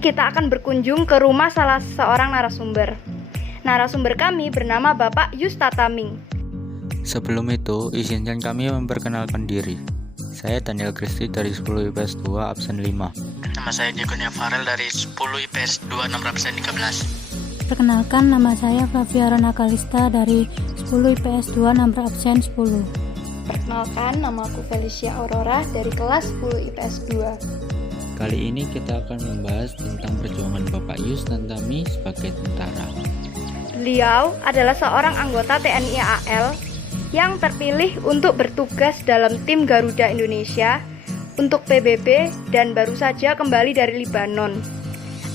ini kita akan berkunjung ke rumah salah seorang narasumber. Narasumber kami bernama Bapak Yustataming. Sebelum itu, izinkan kami memperkenalkan diri. Saya Daniel Kristi dari 10 IPS 2 absen 5. Nama saya Diegonia Farel dari 10 IPS 2 nomor absen 13. Perkenalkan, nama saya Flavia Rona Kalista dari 10 IPS 2 nomor absen 10. Perkenalkan, nama aku Felicia Aurora dari kelas 10 IPS 2. Kali ini kita akan membahas tentang perjuangan Bapak Yustantami sebagai tentara. Beliau adalah seorang anggota TNI AL yang terpilih untuk bertugas dalam tim Garuda Indonesia untuk PBB dan baru saja kembali dari Libanon.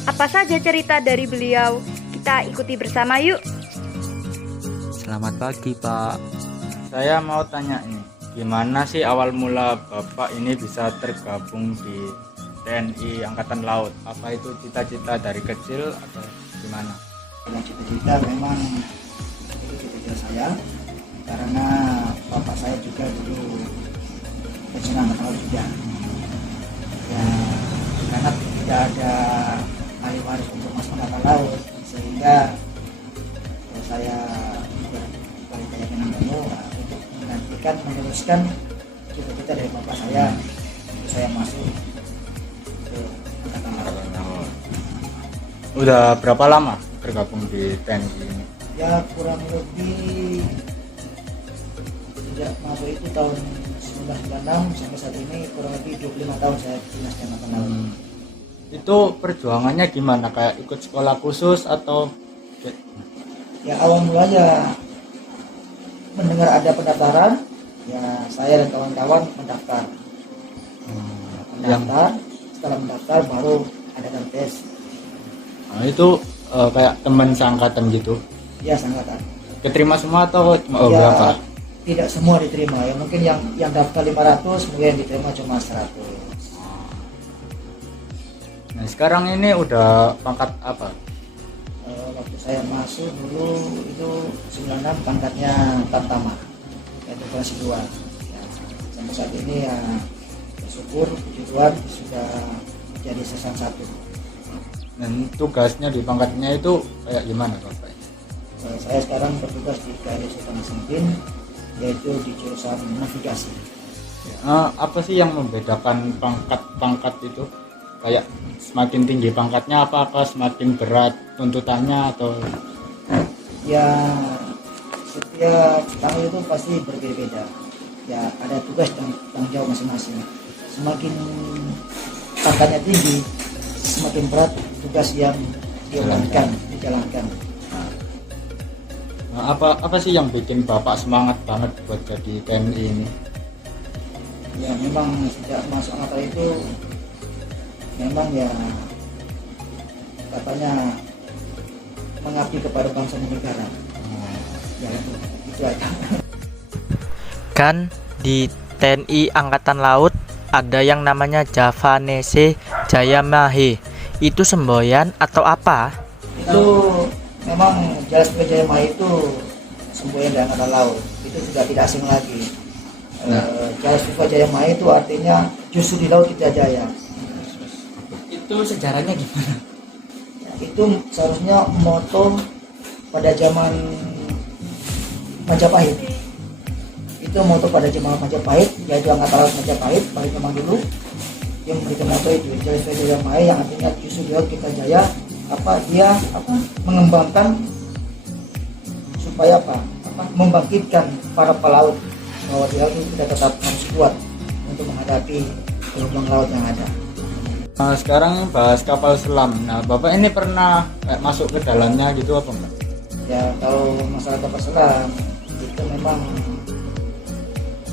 Apa saja cerita dari beliau? Kita ikuti bersama yuk. Selamat pagi, Pak. Saya mau tanya nih, gimana sih awal mula Bapak ini bisa tergabung di TNI Angkatan Laut? Apa itu cita-cita dari kecil atau gimana? Kalau cita-cita memang itu cita-cita saya, karena bapak saya juga dulu pensiunan Angkatan Laut juga. Ya, karena tidak ada ahli waris untuk masuk Angkatan Laut, sehingga saya berupaya untuk menggantikan, meneruskan cita-cita dari bapak saya. Saya masuk ke Angkatan Laut. Udah berapa lama tergabung di TNI ini? Ya kurang lebih sejak masuk itu tahun 1996 sampai saat ini kurang lebih 25 tahun saya dinas Angkatan Laut. Itu perjuangannya gimana? Kayak ikut sekolah khusus atau? Ya awal mulanya mendengar ada pendaftaran, ya saya dan kawan-kawan mendaftar. Setelah mendaftar baru ada tes. Nah, itu kayak teman seangkatan gitu? Ya seangkatan. Keterima semua atau cuma Ya, berapa? tidak semua diterima. Ya mungkin yang daftar 500 mungkin diterima cuma 100. Nah sekarang ini udah pangkat apa? Waktu saya masuk dulu itu 96 pangkatnya Tamtama, yaitu kelas 2. Ya, sampai saat ini ya bersyukur puji Tuhan sudah jadi sesan 1. Dan tugasnya di pangkatnya itu kayak gimana Bapak? Saya sekarang bertugas di KRI Sultan Hasanuddin, yaitu di jurusan navigasi. Apa sih yang membedakan pangkat-pangkat itu? Kayak semakin tinggi pangkatnya apakah semakin berat tuntutannya atau? Ya setiap tahun itu pasti berbeda-beda. Ya ada tugas dan tanggung jawab masing-masing. Semakin pangkatnya tinggi, semakin berat tugas yang dijalankan. Nah, apa sih yang bikin Bapak semangat banget buat jadi TNI ini? Ya memang sejak masuk angkatan itu memang ya katanya mengabdi kepada bangsa dan negara. Ya itu aja. Kan di TNI Angkatan Laut ada yang namanya Javanese Jayamahe. Itu semboyan atau apa? Itu memang Jalas Jayamahe itu semboyan dari Angkatan Laut. Itu sudah tidak asing lagi. Jalas Jayamahe itu artinya justru di laut kita jaya. Itu sejarahnya gimana? Itu seharusnya moto pada zaman Majapahit. Itu moto pada zaman Majapahit, yaitu Angkatan Laut Majapahit, paling memang dulu yang memberikan moto itu Jalas Jayamahe, yang artinya justru di laut kita jaya. Dia mengembangkan supaya membangkitkan para pelaut bahwa di laut itu kita tetap harus kuat untuk menghadapi gelombang laut yang ada. Nah, sekarang bahas kapal selam. Nah, Bapak ini pernah masuk ke dalamnya gitu apa enggak? Ya kalau masalah kapal selam itu memang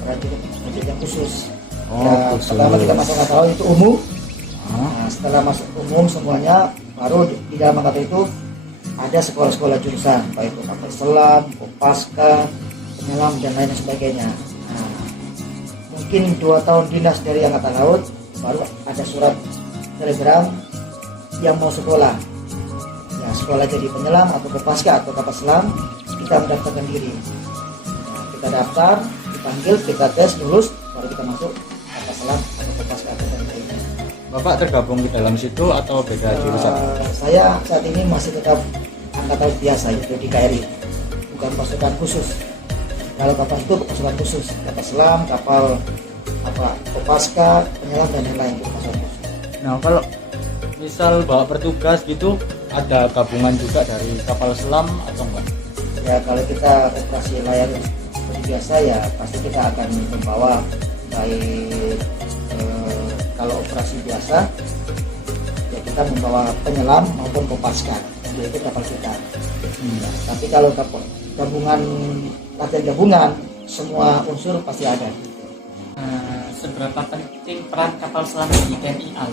prajurit yang khusus. Khusus. Pertama kita masuk angkatan laut itu umum. Nah, setelah masuk umum semuanya, baru di dalam angkatan itu ada sekolah-sekolah jurusan, baik itu kapal selam, kopaska, penyelam dan lain sebagainya. Nah, mungkin 2 tahun dinas dari angkatan laut baru ada surat telegram yang mau sekolah. Ya, sekolah jadi penyelam atau kopaska atau kapal selam, kita mendaftarkan diri. Nah, kita daftar, dipanggil, kita tes, lulus, baru kita masuk kapal selam atau kopaska atau lainnya. Bapak tergabung di dalam situ atau beda jurusan? Saya saat ini masih tetap angkatan biasa, yaitu di KRI, bukan pasukan khusus. Kalau kapal itu pasukan khusus, kapal selam, kapal kopaska, penyelam dan lain-lain itu pasukan khusus. Nah, kalau misal bawa bertugas gitu, ada gabungan juga dari kapal selam atau enggak? Ya kalau kita operasi layar seperti biasa ya pasti kita akan membawa baik kalau operasi biasa ya kita membawa penyelam maupun kopaska, yaitu kapal kita. Ya, tapi kalau kapal gabungan, latihan gabungan, semua unsur pasti ada. Seberapa penting peran kapal selam di TNI AL?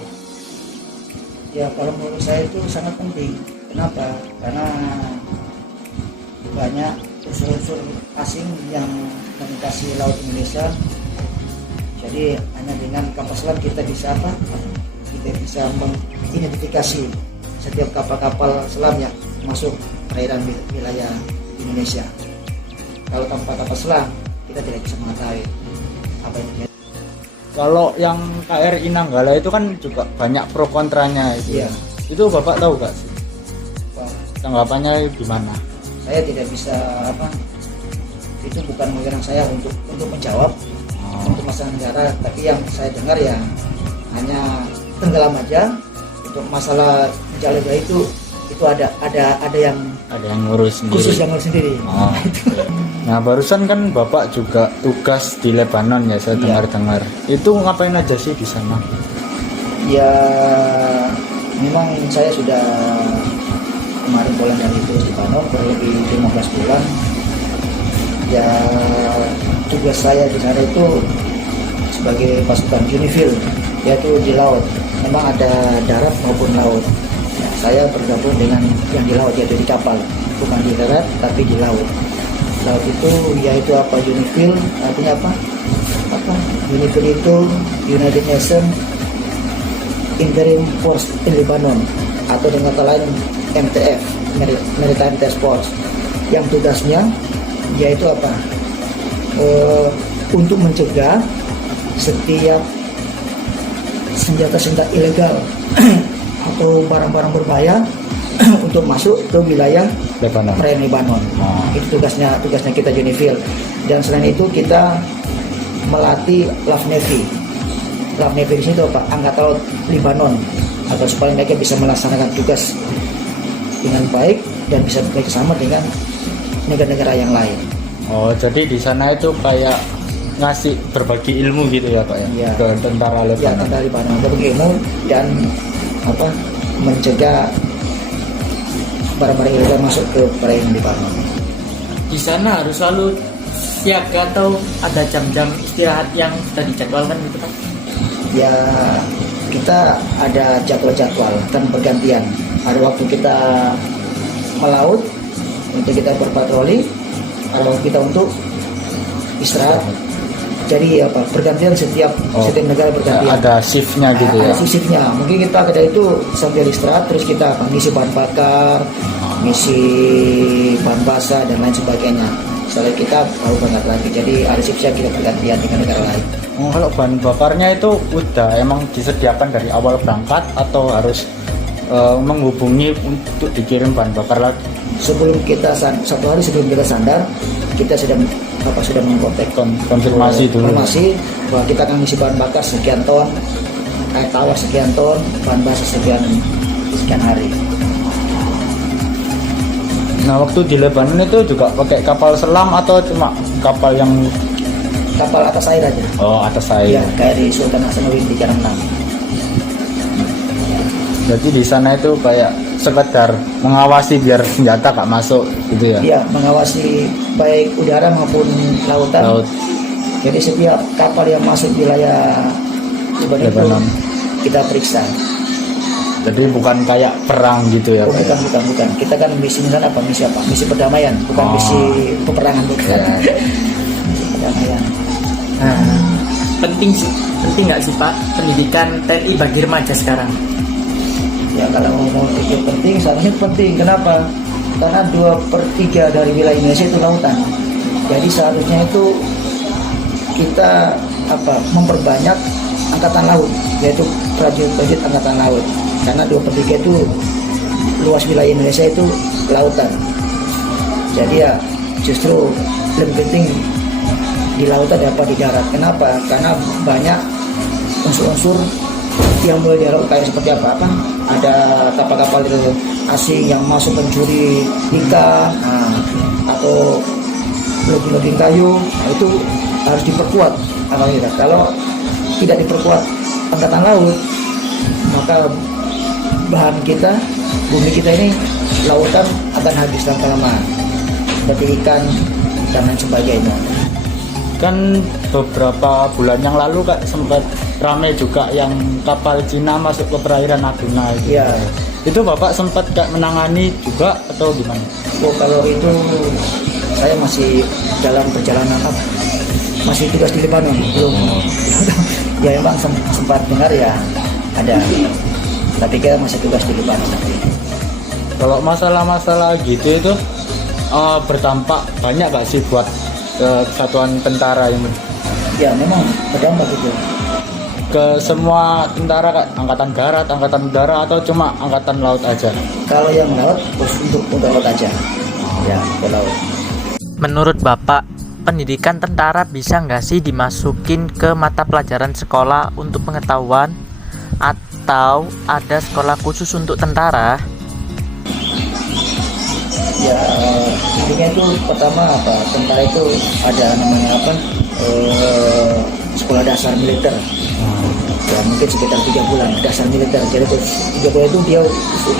Ya kalau menurut saya itu sangat penting. Kenapa? Karena banyak unsur-unsur asing yang melintasi laut Indonesia. Jadi hanya dengan kapal selam kita bisa kita bisa mengidentifikasi setiap kapal-kapal selam yang masuk perairan wilayah Indonesia. Kalau tanpa kapal selam kita tidak bisa mengetahui apa yang terjadi. Kalau yang KRI Nanggala itu kan juga banyak pro kontranya itu. Iya. Itu Bapak tahu gak sih? Wah, Tanggapannya gimana? saya tidak bisa itu bukan wewenang saya untuk menjawab untuk masalah negara, tapi yang saya dengar ya hanya tenggelam aja. Untuk masalah menjaga itu ada yang ngurus sendiri. khusus yang ngurus sendiri. Oh. Nah, barusan kan Bapak juga tugas di Lebanon ya, saya dengar-dengar. Itu ngapain aja sih di sana? Ya memang saya sudah kemarin pulang dari itu di Lebanon kurang lebih 15 bulan. Ya tugas saya di sana itu sebagai pasukan Unifil, yaitu di laut. Memang ada darat maupun laut. Ya, saya bergabung dengan yang di laut, yaitu di kapal, bukan di darat tapi di laut. Laut itu yaitu Unifil artinya apa? Unifil itu United Nations Interim Force in Lebanon, atau dengan kata lain MTF, Maritime Task Force, yang tugasnya yaitu untuk mencegah setiap senjata-senjata ilegal atau barang-barang berbahaya untuk masuk ke wilayah Lebanon. perairan Lebanon. Itu tugasnya kita Unifil. Dan selain itu kita melatih Love Navy. Love Navy di sini Angkatan Laut Lebanon, agar supaya mereka bisa melaksanakan tugas dengan baik dan bisa bekerjasama dengan negara-negara yang lain. Oh, jadi di sana itu kayak ngasih berbagi ilmu gitu ya Pak ya? Iya. Ke tentara Ya, Lebanon. tentara Lebanon berbagi ilmu dan mencegah barang-barang ilegal masuk ke perairan Lebanon. Di sana harus selalu siaga atau ada jam-jam istirahat yang sudah dijadwalkan gitu kan? Ya kita ada jadwal-jadwal dan bergantian. Ada waktu kita melaut untuk kita berpatroli, ada waktu kita untuk istirahat. Jadi bergantian setiap negara bergantian. Ada shiftnya gitu ya? Ada shiftnya. Mungkin kita kedai itu sambil istirahat, terus kita ngisi bahan bakar, ngisi bahan basah dan lain sebagainya. Setelah kita baru berangkat lagi. Jadi ada shiftnya kita bergantian dengan negara lain. Oh, kalau bahan bakarnya itu udah emang disediakan dari awal berangkat atau harus menghubungi untuk dikirim bahan bakar lagi? Sebelum kita satu hari sebelum kita sandar, kita sudah mengkontak Konfirmasi dulu. informasi bahwa kita akan ngisi bahan bakar sekian ton, air tawar sekian ton, bahan basah sekian hari. Nah, waktu di Lebanon itu juga pakai kapal selam atau cuma kapal yang Kapal atas air aja. oh atas air? Ya, kayak di Sultan Hasanuddin di Karangnam. Jadi di sana itu kayak sekedar mengawasi biar senjata gak masuk gitu ya? Iya, mengawasi baik udara maupun lautan. Laut. Jadi setiap kapal yang masuk wilayah Lebanon kita periksa. Jadi bukan kayak perang gitu ya? Oh, Pak, ya? bukan. Kita kan misi sana Misi apa? Misi perdamaian, bukan misi peperangan, bukan. Ya. Misi perdamaian. Nah, penting nggak sih Pak pendidikan TNI bagi remaja sekarang? Ya kalau mau pikir penting, seharusnya penting. Kenapa? Karena 2/3 dari wilayah Indonesia itu lautan. Jadi seharusnya itu kita memperbanyak angkatan laut, yaitu prajurit angkatan laut. Karena 2/3 itu luas wilayah Indonesia itu lautan. Jadi ya justru lebih penting di lautan daripada di darat. Kenapa? Karena banyak unsur-unsur yang mulai di laut kayak seperti apa kan? Ada kapal-kapal itu asing yang masuk mencuri ikan atau logging kayu. Nah, itu harus diperkuat angkatan kita. Kalau tidak diperkuat angkatan laut, maka bahan kita, bumi kita ini lautan akan habis lama-lama, seperti ikan dan lain sebagainya. Kan beberapa bulan yang lalu Kak sempat ramai juga yang kapal Cina masuk ke perairan Natuna gitu. Iya. Itu Bapak sempat Kak menangani juga atau gimana? Oh, kalau itu saya masih dalam perjalanan masih tugas di Lebanon belum. Ya memang sempat dengar ya ada, tapi kita masih tugas di Lebanon. Kalau masalah-masalah gitu itu berdampak banyak gak sih buat kesatuan tentara ini? Ya memang berdampak gitu. Ke semua tentara Kak, angkatan darat, angkatan udara atau cuma angkatan laut aja? Kalau yang laut untuk laut aja. Ya, ke laut. Menurut Bapak, pendidikan tentara bisa nggak sih dimasukin ke mata pelajaran sekolah untuk pengetahuan? Atau ada sekolah khusus untuk tentara? Ya intinya itu pertama apa, tentara itu ada namanya apa, sekolah dasar militer. Ya mungkin sekitar 3 bulan dasar militer. Jadi 3 bulan itu dia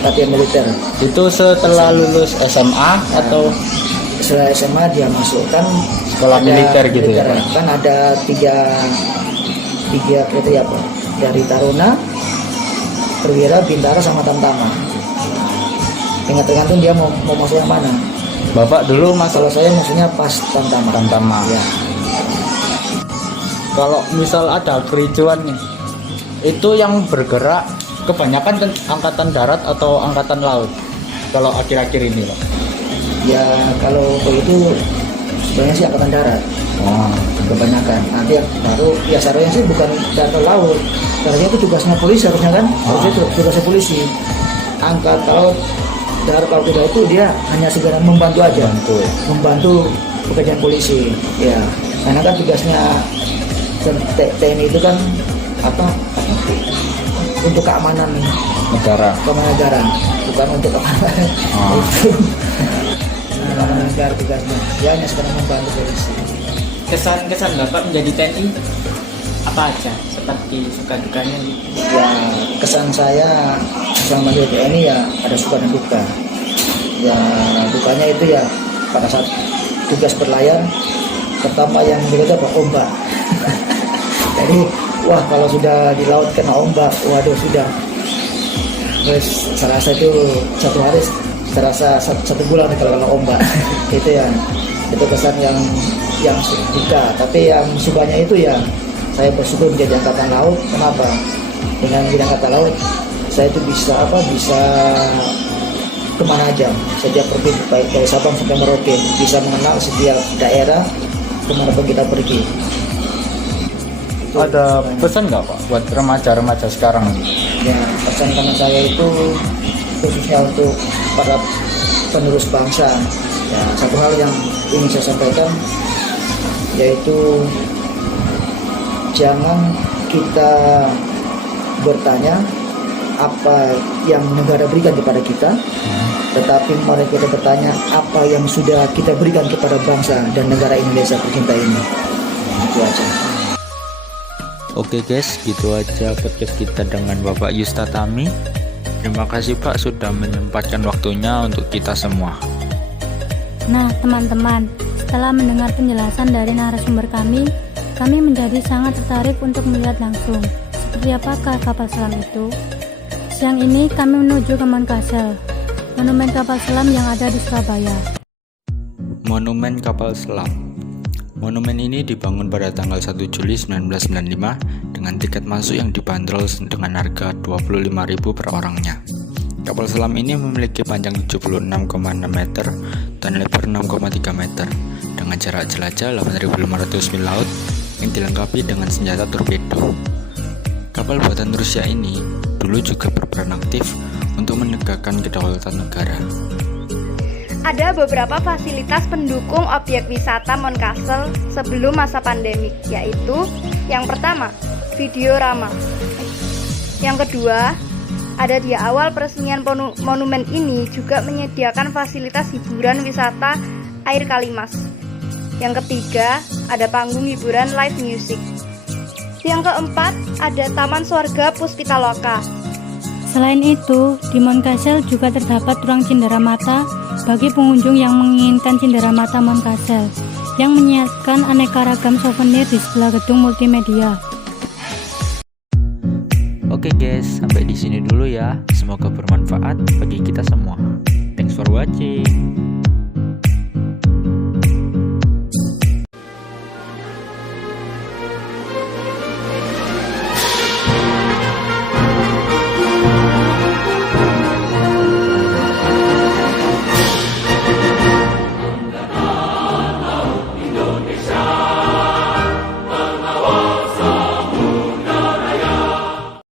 latihan militer. Itu setelah lulus SMA atau setelah SMA dia masukkan sekolah militer gitu ya? Kan ada tiga kriteria apa, dari Taruna, Perwira, Bintara sama Tamtama. Tinggal tergantung dia mau masuk yang mana. Bapak dulu Kalau saya maksudnya pas Tamtama. Tamtama. Ya. Kalau misal ada kericuan nih, itu yang bergerak kebanyakan angkatan darat atau angkatan laut? Kalau akhir-akhir ini Pak? Ya kalau begitu sebenarnya sih angkatan darat. Kebanyakan. Nanti yang baru ya seharusnya sih bukan darat atau laut. Karena itu tugasnya polisi harusnya kan. Harusnya itu tugasnya polisi. Angkatan laut, darat kalau tidak itu dia hanya sekedar membantu aja. Membantu pekerjaan polisi. Ya. Karena kan tugasnya TNI itu kan apa untuk keamanan Negara. negara, bukan untuk keamanan itu keamanan negara tugasnya. Dia hanya sekedar membantu polisi. Kesan-kesan Bapak menjadi TNI apa aja? Seperti suka dukanya gitu. Ya kesan saya selama di TNI ya ada suka dan duka. Ya dukanya itu ya pada saat tugas berlayar, pertama yang dilihat apa, ombak. Jadi wah kalau sudah di laut kena ombak, waduh sudah. Terus saya rasa itu satu hari, saya rasa satu bulan kalau kena ombak. Itu ya, itu kesan yang duka. Tapi yang sukanya itu ya saya bersyukur menjadi angkatan laut. Kenapa? Dengan menjadi angkatan laut saya itu bisa kemana aja, setiap pergi baik dari Sabang sampai Merauke, bisa mengenal setiap daerah kemanapun kita pergi. Ada pesan nggak Pak buat remaja-remaja sekarang? Ya pesan karena saya itu khususnya untuk para penerus bangsa. Ya satu hal yang ingin saya sampaikan yaitu jangan kita bertanya apa yang negara berikan kepada kita, tetapi mari kita bertanya apa yang sudah kita berikan kepada bangsa dan negara Indonesia tercinta ini. Itu aja. Oke guys, gitu aja podcast kita dengan Bapak Yustatami. Terima kasih Pak sudah menyempatkan waktunya untuk kita semua. Nah, teman-teman, setelah mendengar penjelasan dari narasumber kami menjadi sangat tertarik untuk melihat langsung seperti apakah kapal selam itu. Siang ini kami menuju ke Monkasel, monumen kapal selam yang ada di Surabaya. Monumen Kapal Selam. Monumen ini dibangun pada tanggal 1 Juli 1995 dengan tiket masuk yang dibanderol dengan harga 25.000 per orangnya. Kapal selam ini memiliki panjang 76,6 meter dan lebar 6,3 meter dengan jarak jelajah 8.500 mil laut yang dilengkapi dengan senjata torpedo. kapal buatan Rusia ini dulu juga berperan aktif untuk menegakkan kedaulatan negara. Ada beberapa fasilitas pendukung objek wisata Monkassel sebelum masa pandemik, yaitu yang pertama, Videorama. Yang kedua, ada di awal peresmian monumen ini juga menyediakan fasilitas hiburan wisata air Kalimas. Yang ketiga, ada panggung hiburan live music. Yang keempat, ada Taman Swarga Puspitaloka. Selain itu, di Monkassel juga terdapat ruang cenderamata bagi pengunjung yang menginginkan cenderamata Monkassel yang menyiapkan aneka ragam souvenir di sebelah gedung multimedia. Oke guys, sampai di sini dulu ya. Semoga bermanfaat bagi kita semua. Thanks for watching.